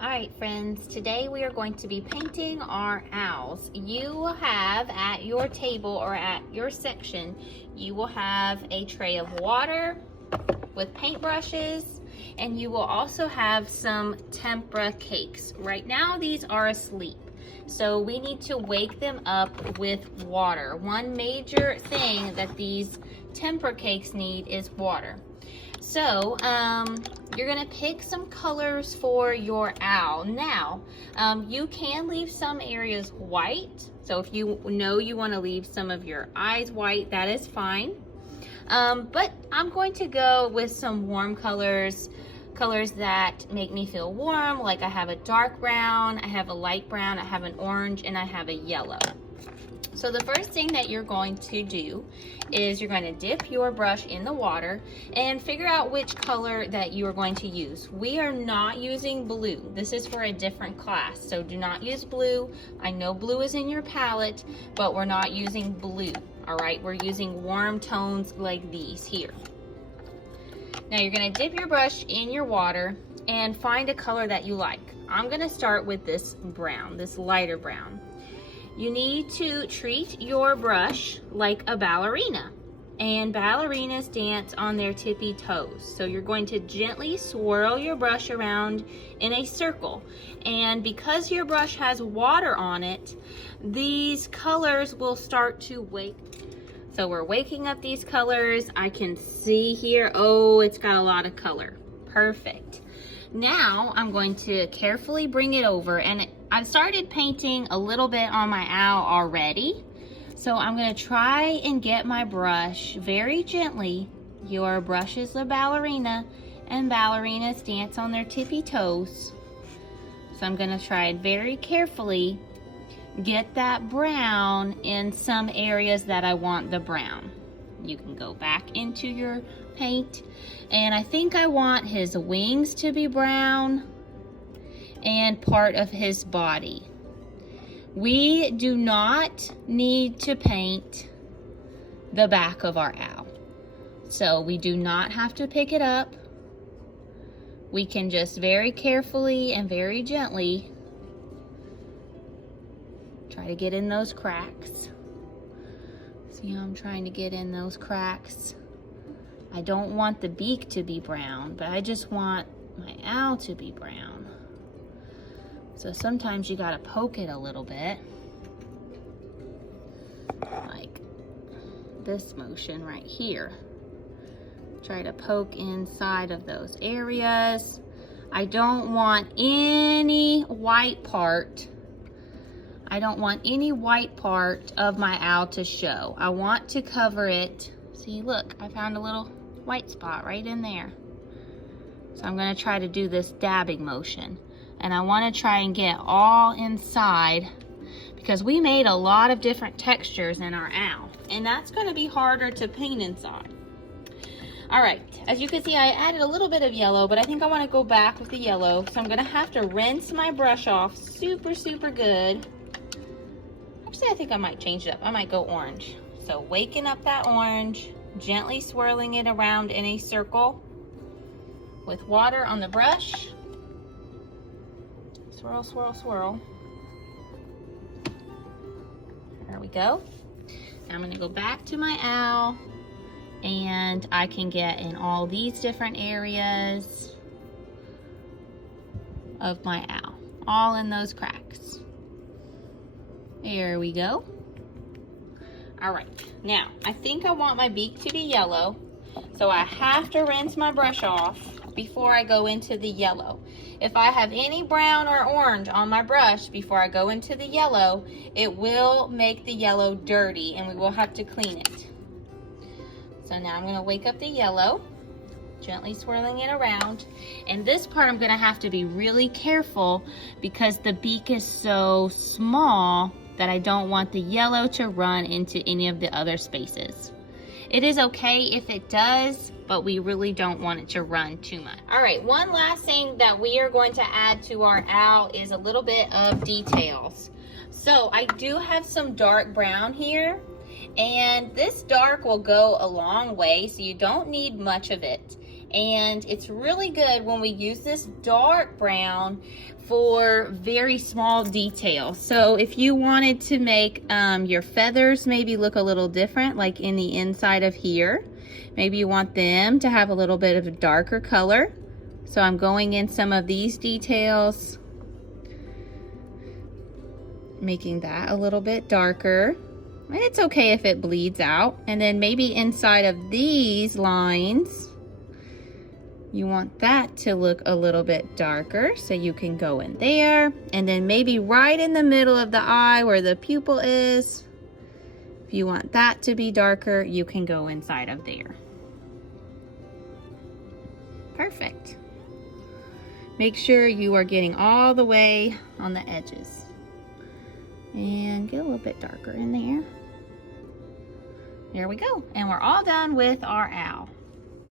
All right, friends, today we are going to be painting our owls. You will have at your table or at your section, you will have a tray of water with paintbrushes, and you will also have some tempera cakes. Right now, these are asleep, so we need to wake them up with water. One major thing that these tempera cakes need is water. So, you're gonna pick some colors for your owl. Now, you can leave some areas white. So if you know you wanna leave some of your eyes white, that is fine. But I'm going to go with some warm colors that make me feel warm. Like I have a dark brown, I have a light brown, I have an orange, and I have a yellow. So the first thing that you're going to do is you're going to dip your brush in the water and figure out which color that you are going to use. We are not using blue. This is for a different class, so do not use blue. I know blue is in your palette, but we're not using blue, all right? We're using warm tones like these here. Now you're going to dip your brush in your water and find a color that you like. I'm going to start with this brown, this lighter brown. You need to treat your brush like a ballerina, and ballerinas dance on their tippy toes. So you're going to gently swirl your brush around in a circle, and because your brush has water on it, these colors will start to wake. So we're waking up these colors. I can see here, oh, it's got a lot of color. Perfect. Now I'm going to carefully bring it over, and I've started painting a little bit on my owl already. So I'm going to try and get my brush very gently. Your brush is a ballerina, and ballerinas dance on their tippy toes. So I'm going to try and very carefully get that brown in some areas that I want the brown. You can go back into your paint, and I think I want his wings to be brown and part of his body. We do not need to paint the back of our owl, so we do not have to pick it up. We can just very carefully and very gently try to get in those cracks. See how I'm trying to get in those cracks? I don't want the beak to be brown, but I just want my owl to be brown. So sometimes you gotta poke it a little bit, like this motion right here. Try to poke inside of those areas. I don't want any white part. I don't want any white part of my owl to show. I want to cover it. See, look, I found a little white spot right in there. So I'm gonna try to do this dabbing motion. And I wanna try and get all inside, because we made a lot of different textures in our owl, and that's gonna be harder to paint inside. All right, as you can see, I added a little bit of yellow, but I think I wanna go back with the yellow. So I'm gonna have to rinse my brush off super, super good. Actually, I think I might change it up. I might go orange. So waking up that orange, gently swirling it around in a circle with water on the brush. Swirl, swirl, swirl. There we go. Now I'm gonna go back to my owl, and I can get in all these different areas of my owl, all in those cracks. There we go. All right, now I think I want my beak to be yellow, so I have to rinse my brush off before I go into the yellow. If I have any brown or orange on my brush before I go into the yellow, it will make the yellow dirty, and we will have to clean it. So now I'm gonna wake up the yellow, gently swirling it around. And this part I'm gonna have to be really careful because the beak is so small that I don't want the yellow to run into any of the other spaces. It is okay if it does, but we really don't want it to run too much. All right, one last thing that we are going to add to our owl is a little bit of details. So I do have some dark brown here, and this dark will go a long way, so you don't need much of it. And it's really good when we use this dark brown for very small details. So if you wanted to make your feathers maybe look a little different, like in the inside of here, maybe you want them to have a little bit of a darker color. So I'm going in some of these details, making that a little bit darker. And it's okay if it bleeds out. And then maybe inside of these lines, you want that to look a little bit darker, so you can go in there. And then maybe right in the middle of the eye where the pupil is, if you want that to be darker, you can go inside of there. Perfect. Make sure you are getting all the way on the edges. And get a little bit darker in there. There we go. And we're all done with our owl.